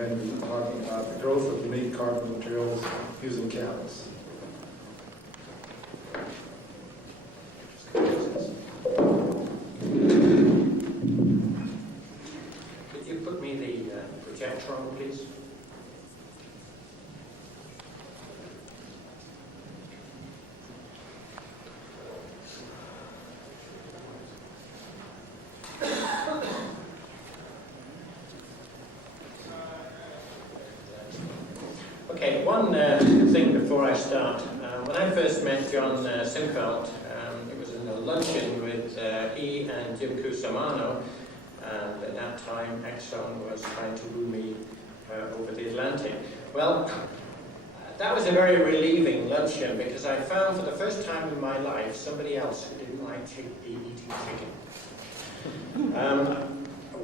again be talking about the growth of unique carbon materials using catalysts. Could you put me the projector on, please? Okay, one thing before I start. When I first met John Simfeld, it was in a luncheon with he and Jim Cusimano, and at that time Exxon was trying to woo me over the Atlantic. Well, that was a very relieving luncheon because I found for the first time in my life somebody else who didn't like eating chicken.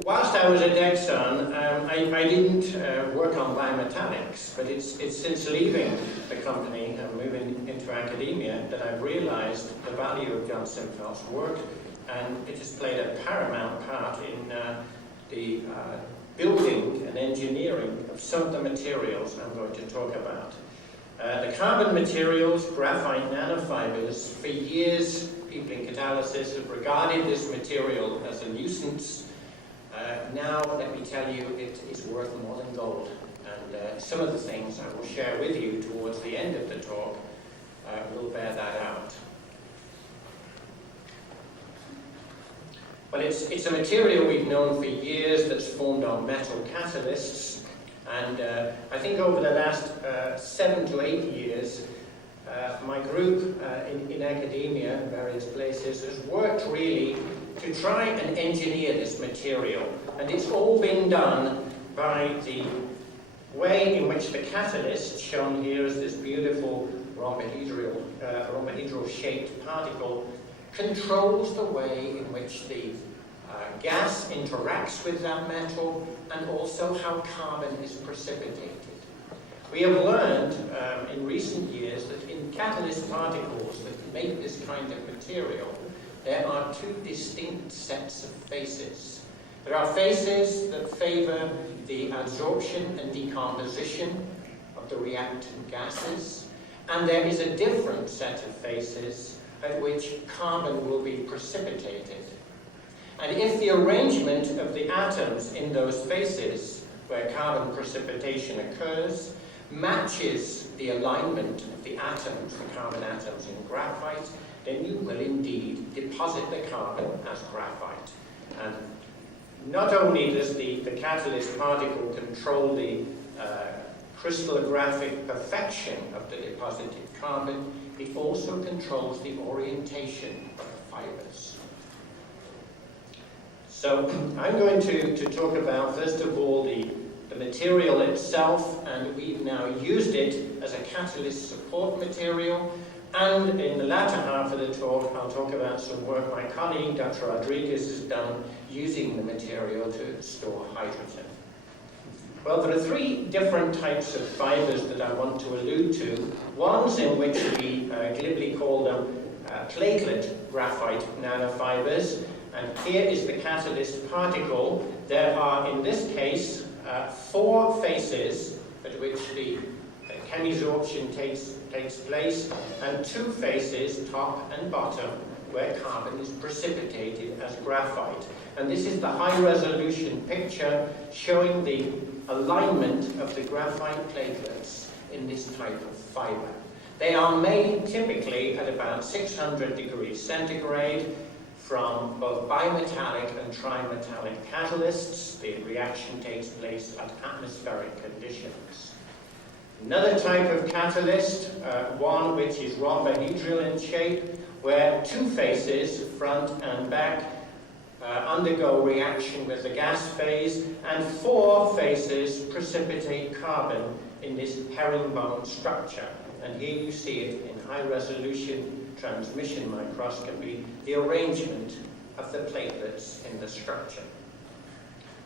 Whilst I was at Exxon, I didn't work on biometallics, but it's since leaving the company and moving into academia that I've realized the value of John Simfeld's work, and it has played a paramount part in the building and engineering of some of the materials I'm going to talk about. The carbon materials, graphite nanofibers, for years people in catalysis have regarded this material as a nuisance. Now, let me tell you, it is worth more than gold. And some of the things I will share with you towards the end of the talk will bear that out. Well, it's a material we've known for years that's formed on metal catalysts. And I think over the last 7 to 8 years, my group in academia in various places has worked really to try and engineer this material. And it's all been done by the way in which the catalyst, shown here as this beautiful rhombohedral shaped particle, controls the way in which the gas interacts with that metal and also how carbon is precipitated. We have learned in recent years that in catalyst particles that make this kind of material, there are two distinct sets of phases. There are phases that favor the adsorption and decomposition of the reactant gases, and there is a different set of phases at which carbon will be precipitated. And if the arrangement of the atoms in those phases where carbon precipitation occurs matches the alignment of the atoms, the carbon atoms in graphite, then you will indeed deposit the carbon as graphite. And not only does the catalyst particle control the crystallographic perfection of the deposited carbon, it also controls the orientation of the fibers. So I'm going to talk about, first of all, the material itself, and we've now used it as a catalyst support material. And in the latter half of the talk, I'll talk about some work my colleague, Dr. Rodriguez, has done using the material to store hydrogen. Well, there are three different types of fibers that I want to allude to. Ones in which we glibly call them platelet graphite nanofibers. And here is the catalyst particle. There are, in this case, 4 phases at which the chemisorption takes place, and 2 phases, top and bottom, where carbon is precipitated as graphite. And this is the high-resolution picture showing the alignment of the graphite platelets in this type of fiber. They are made typically at about 600 degrees centigrade from both bimetallic and trimetallic catalysts. The reaction takes place at atmospheric conditions. Another type of catalyst, one which is rhombohedral in shape, where 2 phases, front and back, undergo reaction with the gas phase, and 4 phases precipitate carbon in this herringbone structure. And here you see it in high-resolution transmission microscopy, the arrangement of the platelets in the structure.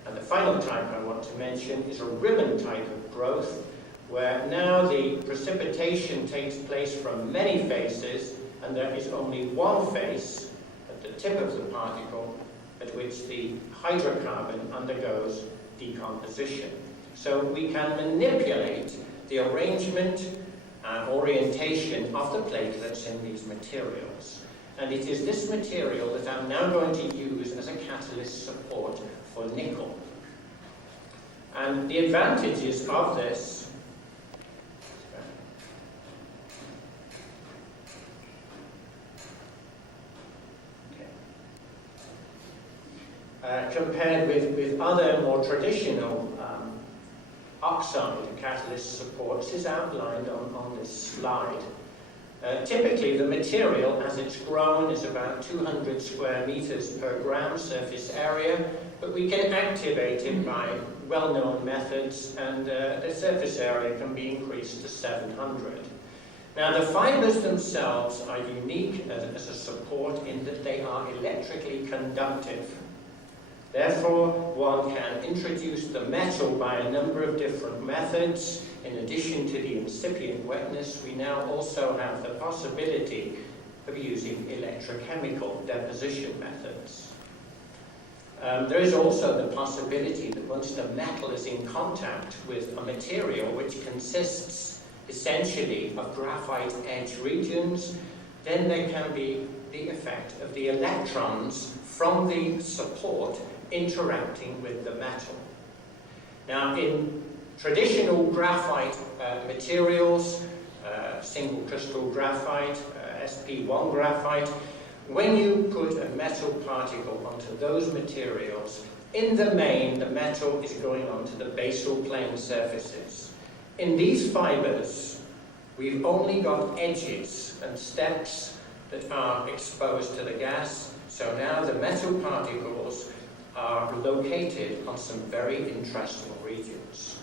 And the final type I want to mention is a ribbon type of growth, where now the precipitation takes place from many phases, and there is only one phase at the tip of the particle at which the hydrocarbon undergoes decomposition. So we can manipulate the arrangement and orientation of the platelets in these materials. And it is this material that I'm now going to use as a catalyst support for nickel. And the advantages of this compared with other more traditional oxide catalyst supports is outlined on this slide. Typically, the material, as it's grown, is about 200 square meters per gram surface area, but we can activate it by well-known methods, and the surface area can be increased to 700. Now, the fibers themselves are unique as a support in that they are electrically conductive. Therefore, one can introduce the metal by a number of different methods. In addition to the incipient wetness, we now also have the possibility of using electrochemical deposition methods. There is also the possibility that once the metal is in contact with a material which consists essentially of graphite edge regions, then there can be the effect of the electrons from the support interacting with the metal. Now, in traditional graphite materials, single crystal graphite, SP1 graphite, when you put a metal particle onto those materials, in the main, the metal is going onto the basal plane surfaces. In these fibers, we've only got edges and steps that are exposed to the gas, so now the metal particles are located on some very interesting regions.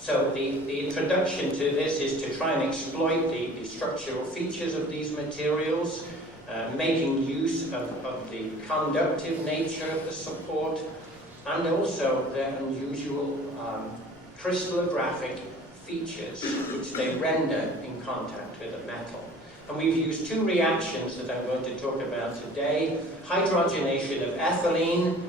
So the introduction to this is to try and exploit the structural features of these materials, making use of the conductive nature of the support, and also their unusual crystallographic features which they render in contact with a metal. And we've used two reactions that I'm going to talk about today: hydrogenation of ethylene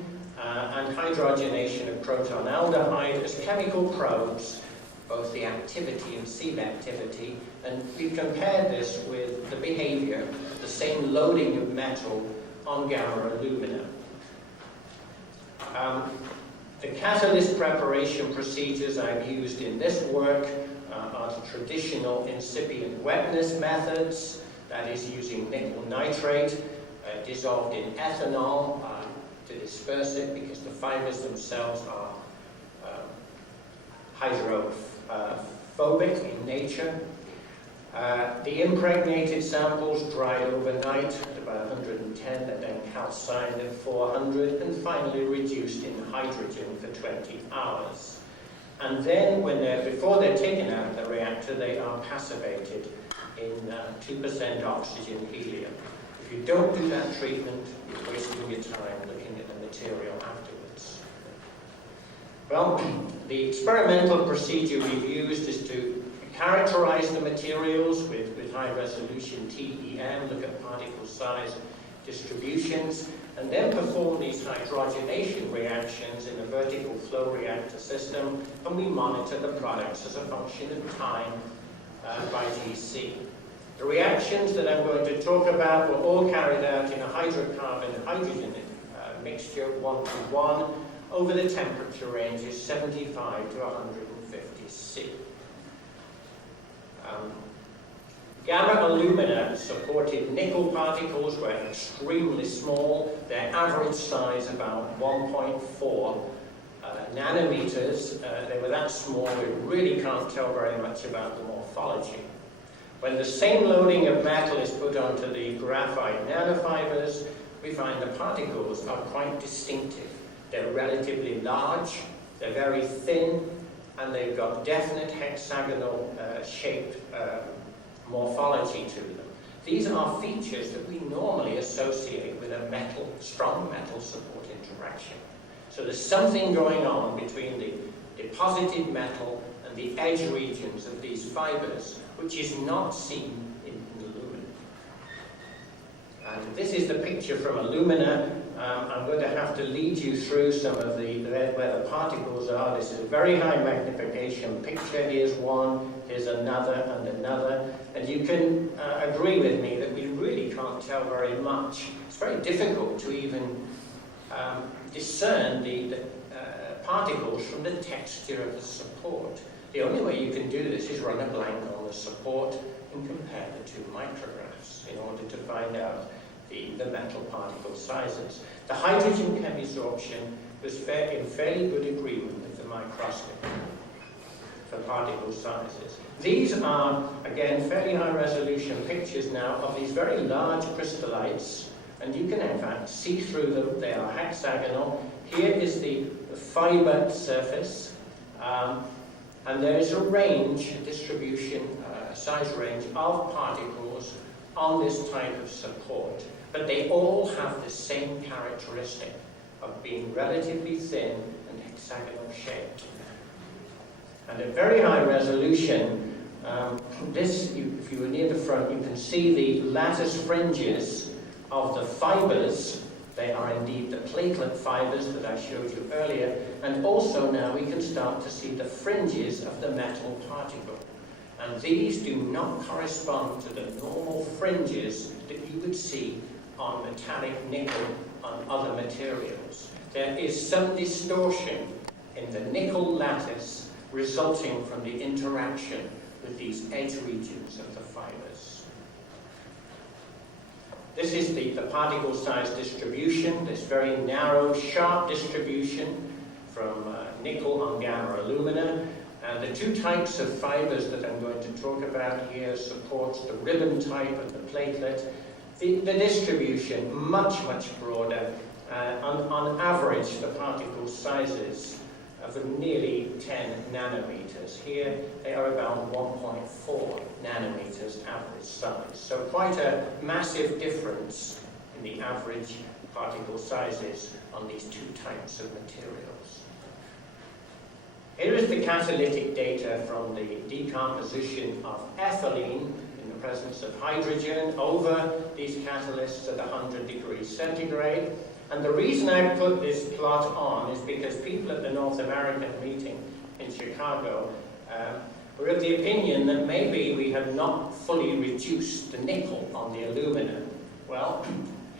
and hydrogenation of protonaldehyde as chemical probes, both the activity and selectivity, and we've compared this with the behavior of the same loading of metal on gamma alumina. The catalyst preparation procedures I've used in this work are the traditional incipient wetness methods, that is using nickel nitrate dissolved in ethanol to disperse it, because the fibers themselves are hydrophobic in nature. The impregnated samples dried overnight at about 110, and then calcined at 400, and finally reduced in hydrogen for 20 hours. And then, before they're taken out of the reactor, they are passivated in 2% oxygen helium. If you don't do that treatment, you're wasting your time looking at the material afterwards. Well, the experimental procedure we've used is to characterize the materials with high-resolution TEM, look at particle size distributions, and then perform these hydrogenation reactions in a vertical flow reactor system, and we monitor the products as a function of time by GC. The reactions that I'm going to talk about were all carried out in a hydrocarbon-hydrogen mixture 1:1 over the temperature ranges 75 to 150 C. Gamma alumina supported nickel particles were extremely small, their average size about 1.4 nanometers. They were that small, we really can't tell very much about the morphology. When the same loading of metal is put onto the graphite nanofibers, we find the particles are quite distinctive. They're relatively large, they're very thin, and they've got definite hexagonal shaped morphology to them. These are features that we normally associate with a strong metal support interaction. So there's something going on between the deposited metal and the edge regions of these fibers, which is not seen in aluminum. And this is the picture from alumina. I'm going to have to lead you through some of where the particles are. This is a very high magnification picture. Here's one, here's another, and another. And you can agree with me that we really can't tell very much. It's very difficult to even discern the particles from the texture of the support. The only way you can do this is run a blank on the support and compare the two micrographs in order to find out the metal particle sizes. The hydrogen chemisorption was in fairly good agreement with the microscopy for particle sizes. These are, again, fairly high resolution pictures now of these very large crystallites, and you can in fact see through them. They are hexagonal. Here is the fiber surface, and there is a range, a distribution, size range of particles on this type of support. But they all have the same characteristic of being relatively thin and hexagonal shaped. And at very high resolution, if you were near the front, you can see the lattice fringes of the fibers. They are indeed the platelet fibers that I showed you earlier. And also now we can start to see the fringes of the metal particle. And these do not correspond to the normal fringes that you would see on metallic nickel on other materials. There is some distortion in the nickel lattice resulting from the interaction with these edge regions of the fibers. This is the particle size distribution, this very narrow, sharp distribution from nickel on gamma alumina. And the two types of fibers that I'm going to talk about here supports the ribbon type and the platelet. The distribution, much broader. On average, the particle sizes of nearly 10 nanometers. Here, they are about 1.4 nanometers average size. So quite a massive difference in the average particle sizes on these two types of materials. Here is the catalytic data from the decomposition of ethylene in the presence of hydrogen over these catalysts at 100 degrees centigrade. And the reason I put this plot on is because people at the North American meeting in Chicago were of the opinion that maybe we had not fully reduced the nickel on the alumina. Well,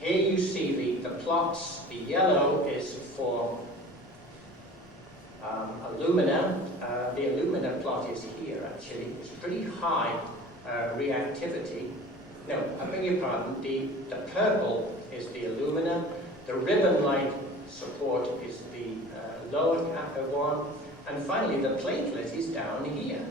here you see the plots. The yellow is for alumina. The alumina plot is here, actually. It's pretty high reactivity. No, I beg your pardon. The purple is the alumina. The ribbon-like support is the lower one. And finally, the platelet is down here.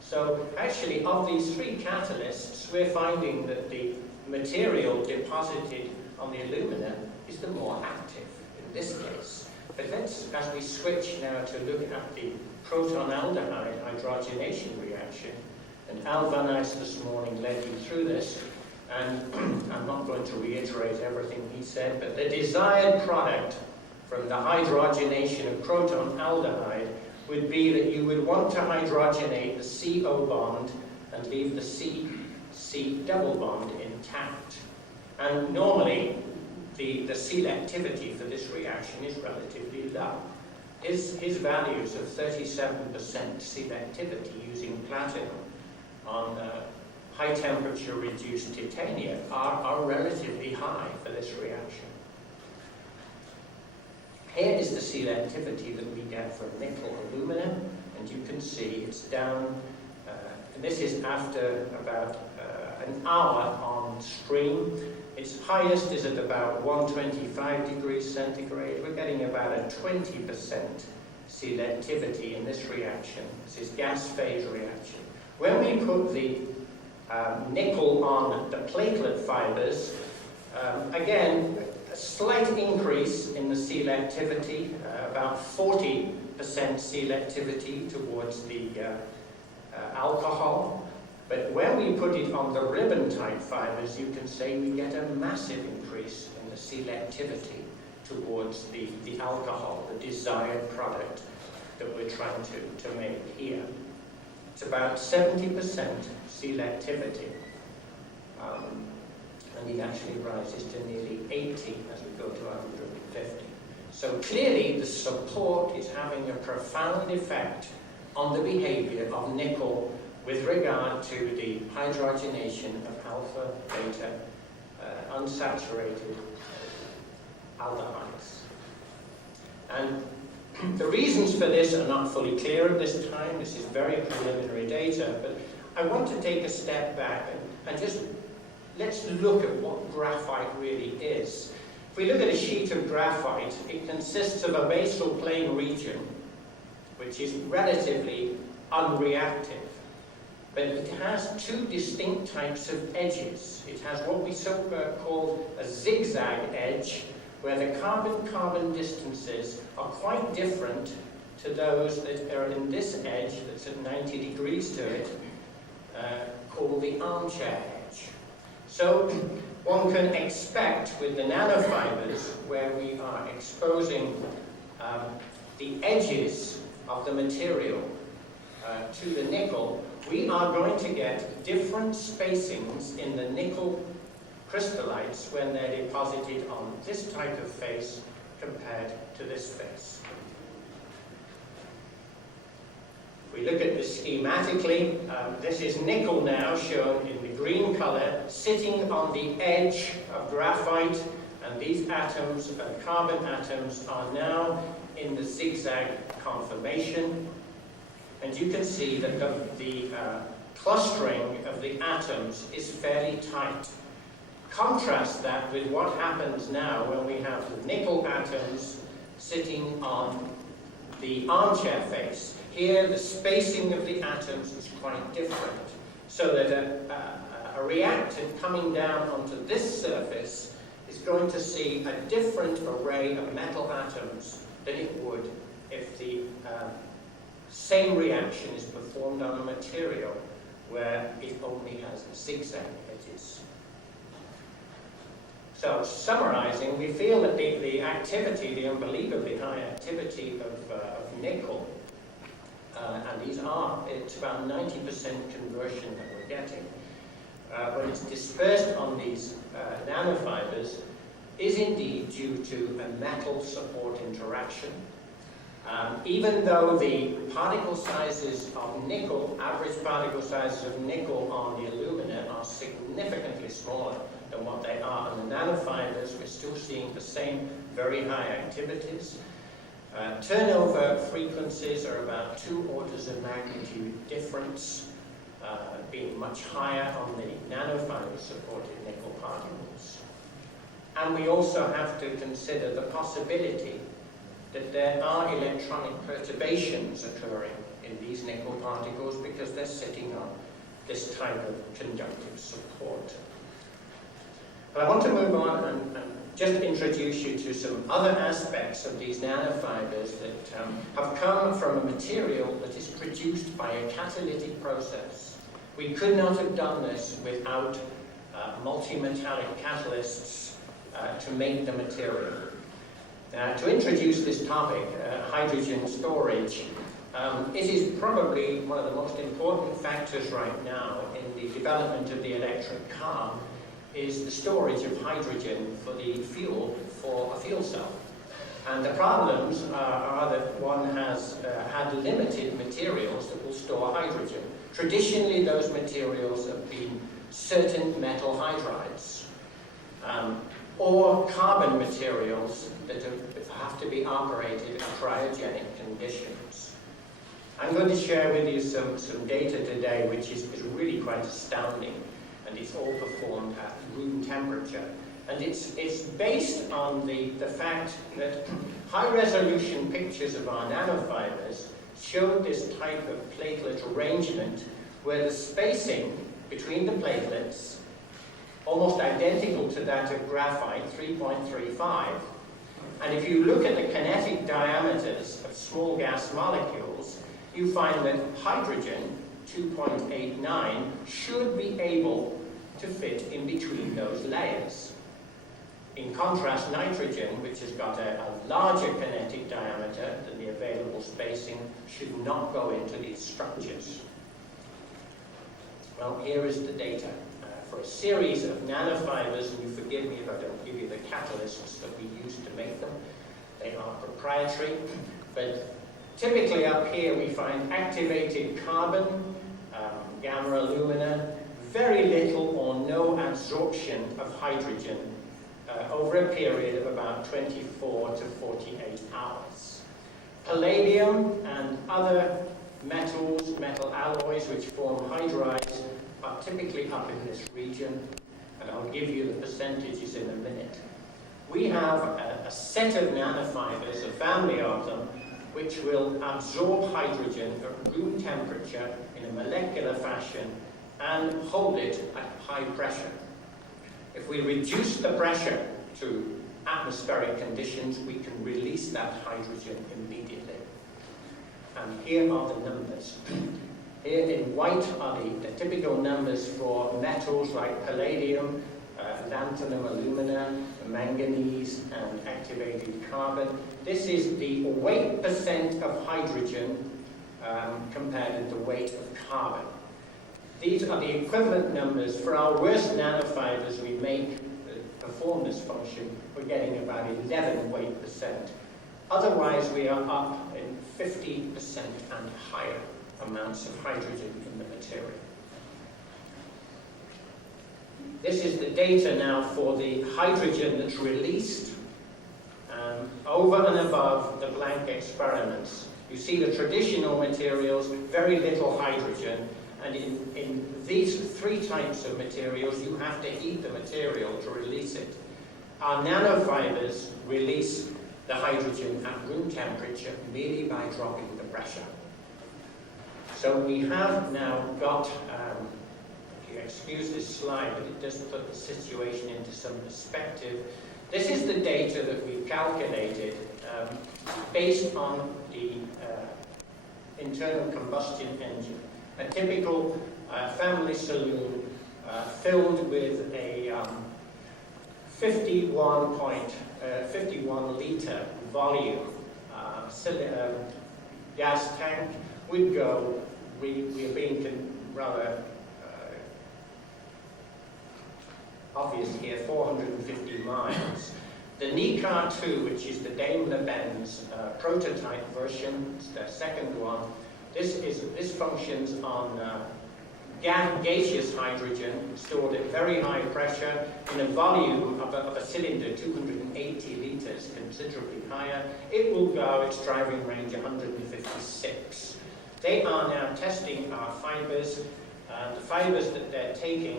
So actually, of these three catalysts, we're finding that the material deposited on the alumina is the more active in this case. But let's, as we switch now to look at the proton-aldehyde hydrogenation reaction, and Al Van Eyck this morning led you through this, and I'm not going to reiterate everything he said, but the desired product from the hydrogenation of proton-aldehyde would be that you would want to hydrogenate the CO bond and leave the C double bond intact. And normally, the selectivity for this reaction is relatively low. His values of 37% selectivity using platinum on high temperature reduced titanium are relatively high for this reaction. Here is the selectivity that we get from nickel alumina, and you can see it's down, and this is after about an hour on stream. Its highest is at about 125 degrees centigrade. We're getting about a 20% selectivity in this reaction. This is gas phase reaction. When we put the nickel on the platelet fibers, again, a slight increase in the selectivity, about 40% selectivity towards the alcohol. But when we put it on the ribbon-type fibers, you can say we get a massive increase in the selectivity towards the alcohol, the desired product that we're trying to make here. It's about 70% selectivity. and it actually rises to nearly 80 as we go to 150. So clearly the support is having a profound effect on the behavior of nickel with regard to the hydrogenation of alpha, beta, unsaturated aldehydes. And the reasons for this are not fully clear at this time. This is very preliminary data, but I want to take a step back and just let's look at what graphite really is. If we look at a sheet of graphite, it consists of a basal plane region, which is relatively unreactive. But it has two distinct types of edges. It has what we call a zigzag edge, where the carbon-carbon distances are quite different to those that are in this edge that's at 90 degrees to it, called the armchair edge. So one can expect with the nanofibers, where we are exposing the edges of the material to the nickel, we are going to get different spacings in the nickel crystallites when they're deposited on this type of face compared to this face. If we look at this schematically, this is nickel now shown in the green color, sitting on the edge of graphite, and these atoms, carbon atoms, are now in the zigzag conformation. And you can see that the clustering of the atoms is fairly tight. Contrast that with what happens now when we have the nickel atoms sitting on the armchair face. Here, the spacing of the atoms is quite different, so that a reactant coming down onto this surface is going to see a different array of metal atoms than it would if the same reaction is performed on a material where it only has zigzag edges. So, summarizing, we feel that the activity, the unbelievably high activity of nickel, and these are, it's about 90% conversion that we're getting, when it's dispersed on these nanofibers, is indeed due to a metal support interaction. Even though the particle sizes of nickel, average particle sizes of nickel on the alumina are significantly smaller than what they are on the nanofibers, we're still seeing the same very high activities. Turnover frequencies are about 2 orders of magnitude difference, being much higher on the nanofiber-supported nickel particles. And we also have to consider the possibility that there are electronic perturbations occurring in these nickel particles because they're sitting on this type of conductive support. But I want to move on and just introduce you to some other aspects of these nanofibers that have come from a material that is produced by a catalytic process. We could not have done this without multi-metallic catalysts to make the material. To introduce this topic, hydrogen storage, it is probably one of the most important factors right now in the development of the electric car, is the storage of hydrogen for the fuel for a fuel cell. And the problems are that one has had limited materials that will store hydrogen. Traditionally, those materials have been certain metal hydrides, or carbon materials that have to be operated in cryogenic conditions. I'm going to share with you some data today which is really quite astounding, and it's all performed at room temperature. And it's based on the fact that high-resolution pictures of our nanofibers showed this type of platelet arrangement where the spacing between the platelets, almost identical to that of graphite, 3.35. And if you look at the kinetic diameters of small gas molecules, you find that hydrogen, 2.89, should be able to fit in between those layers. In contrast, nitrogen, which has got a larger kinetic diameter than the available spacing, should not go into these structures. Well, here is the data for a series of nanofibers, and you forgive me if I don't give you the catalysts that we use to make them. They are proprietary, but typically up here we find activated carbon, gamma alumina, very little or no absorption of hydrogen over a period of about 24 to 48 hours. Palladium and other metals, metal alloys which form hydrides are typically up in this region, and I'll give you the percentages in a minute. We have a set of nanofibers, a family of them, which will absorb hydrogen at room temperature in a molecular fashion and hold it at high pressure. If we reduce the pressure to atmospheric conditions, we can release that hydrogen immediately. And here are the numbers. Here in white are the typical numbers for metals like palladium, lanthanum, alumina, manganese, and activated carbon. This is the weight percent of hydrogen compared with the weight of carbon. These are the equivalent numbers for our worst nanofibers we make that perform this function. We're getting about 11 weight percent. Otherwise, we are up in 50% and higher amounts of hydrogen in the material. This is the data now for the hydrogen that's released over and above the blank experiments. You see the traditional materials, very little hydrogen, and in these three types of materials, you have to heat the material to release it. Our nanofibers release the hydrogen at room temperature merely by dropping the pressure. So we have now got, if you excuse this slide, but it does put the situation into some perspective. This is the data that we've calculated based on the internal combustion engine. A typical family saloon filled with a 51 litre volume gas tank would go, we're being rather obvious here, 450 miles. The Nicar 2, which is the Daimler-Benz prototype version, it's their second one, this functions on gaseous hydrogen stored at very high pressure in a volume of a cylinder, 280 litres, considerably higher. It will go, its driving range 156. They are now testing our fibres. The fibres that they're taking,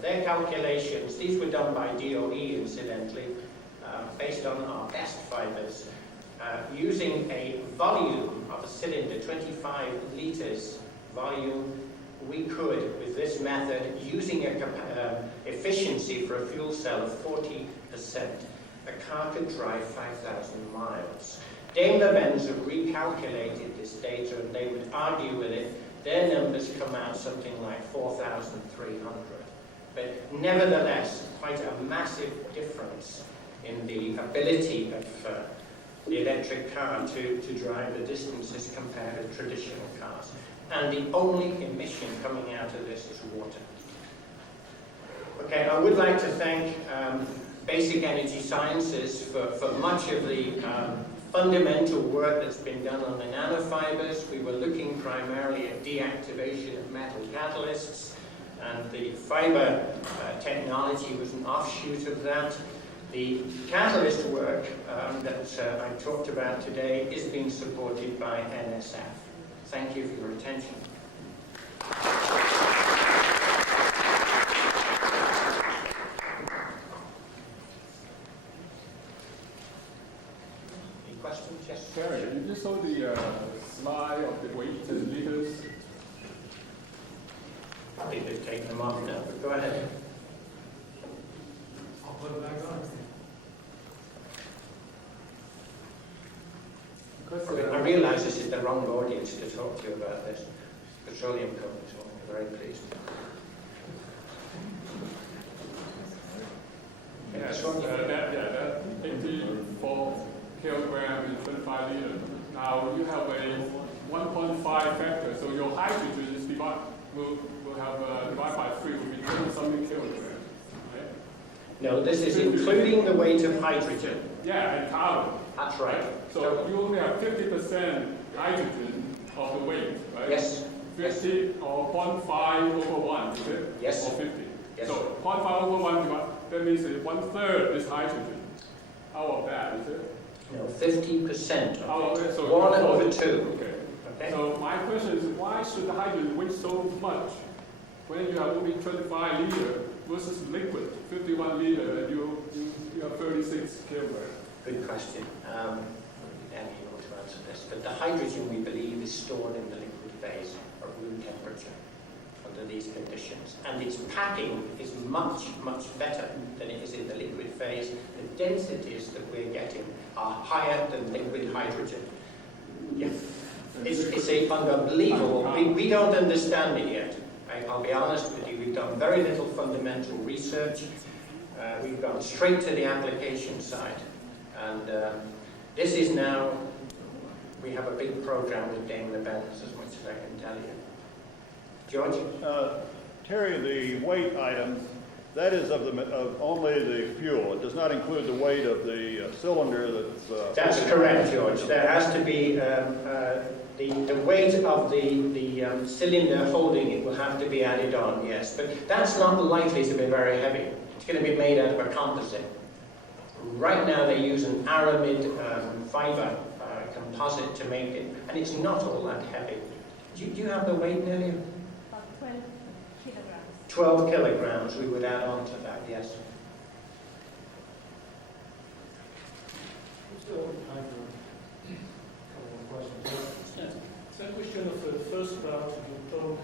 their calculations, these were done by DOE incidentally, based on our best fibres, using a volume of a cylinder, 25 litres volume. We could, with this method, using a efficiency for a fuel cell of 40%, a car could drive 5,000 miles. Daimler-Benz have recalculated this data, and they would argue with it. Their numbers come out something like 4,300. But nevertheless, quite a massive difference in the ability of the electric car to drive the distances compared with traditional cars. And the only emission coming out of this is water. Okay, I would like to thank Basic Energy Sciences for much of the fundamental work that's been done on the nanofibers. We were looking primarily at deactivation of metal catalysts, and the fiber technology was an offshoot of that. The catalyst work that I talked about today is being supported by NSF. Thank you for your attention. Any questions? Yes? Gary, you just saw the slide of the weight in liters. I think they've taken them off now, but go ahead. I'll put it back on. I realise this is the wrong audience to talk to you about this. Petroleum companies will be very pleased. Yes, that 84 kilogram in 25 liters. Now you have a 1.5 factor, so your hydrogen is will have divided by 3, will be 20-something kilograms. No, this is including the weight of hydrogen. Yeah, and carbon. That's right. So you only have 50% hydrogen of the weight, right? Yes. 50 or 0.5 over 1, is it? Yes. Or 50? Yes. So 0.5 over 1, that means that 1/3 is hydrogen. Out of that, is it? No, 50% Out of of it. it, so 1 over 2. Okay. Okay? So my question is, why should the hydrogen weigh so much when you have only 25 liter versus liquid 51 liter and you have 36 kilograms? Good question. Danny, you want to answer this. But the hydrogen, we believe, is stored in the liquid phase at room temperature under these conditions. And its packing is much, much better than it is in the liquid phase. The densities that we're getting are higher than liquid hydrogen. Yeah. It's unbelievable. We don't understand it yet. I'll be honest with you, we've done very little fundamental research. We've gone straight to the application side. And this is now, we have a big program with Daimler-Benz, as much as I can tell you. George? Terry, the weight items, that is of only the fuel. It does not include the weight of the cylinder that's... That's correct, George. There has to be the weight of the cylinder holding it will have to be added on, yes. But that's not likely to be very heavy. It's going to be made out of a composite. Right now they use an aramid fiber composite to make it, and it's not all that heavy. Do you have the weight, Nelia? About 12 kilograms. 12 kilograms we would add on to that, yes. So, I have a couple of questions. Yes. So, question of the first part of your talk.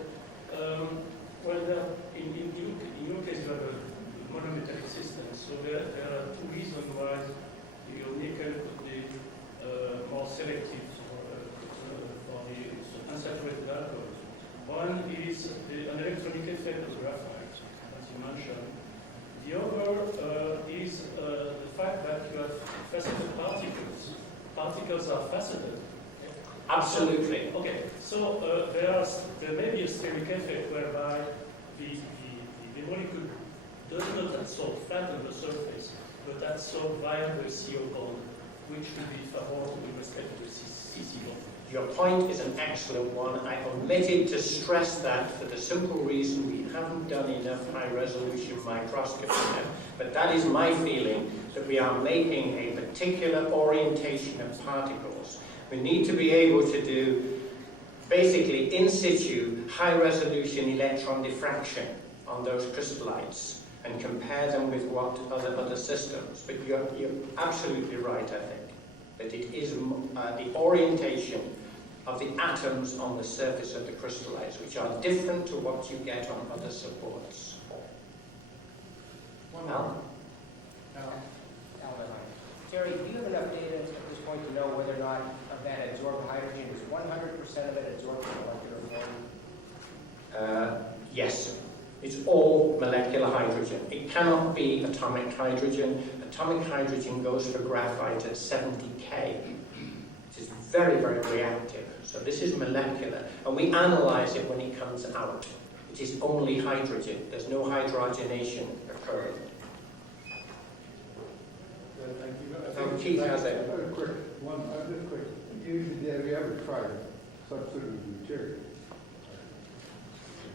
In your case, you have a monometallic system, so there are two reasons why your nickel could be more selective for the unsaturated alcohols. One is an electronic effect of graphite, as you mentioned. The other is the fact that you have faceted particles. Particles are faceted. Absolutely. Okay, so there may be a steric effect whereby the molecule does not absorb flat on the surface, but absorb via the CO bond, which would be favorable with respect to the CC bond. Your point is an excellent one. I omitted to stress that for the simple reason we haven't done enough high-resolution microscopy yet. But that is my feeling, that we are making a particular orientation of particles. We need to be able to do, basically, in situ, high-resolution electron diffraction on those crystallites and compare them with what other systems. But you're absolutely right, I think, that it is the orientation of the atoms on the surface of the crystallites, which are different to what you get on other supports. Al? Terry, do you have enough data at this point to know whether or not that absorbed hydrogen is 100% of it absorbed in molecular form? Yes. It's all molecular hydrogen. It cannot be atomic hydrogen. Atomic hydrogen goes for graphite at 70K. It is very, very reactive. So this is molecular. And we analyze it when it comes out. It is only hydrogen. There's no hydrogenation occurring. Thank you. Keith has it. A quick one. Just quick. Have you ever tried substituting material?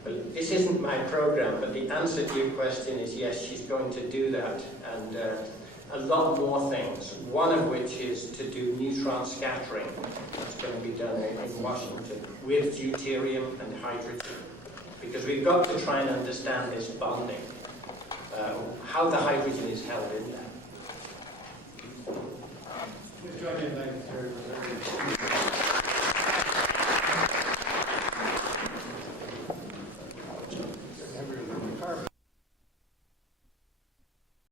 Well, this isn't my program, but the answer to your question is yes, she's going to do that, and a lot more things, one of which is to do neutron scattering. That's going to be done in Washington with deuterium and hydrogen, because we've got to try and understand this bonding, how the hydrogen is held in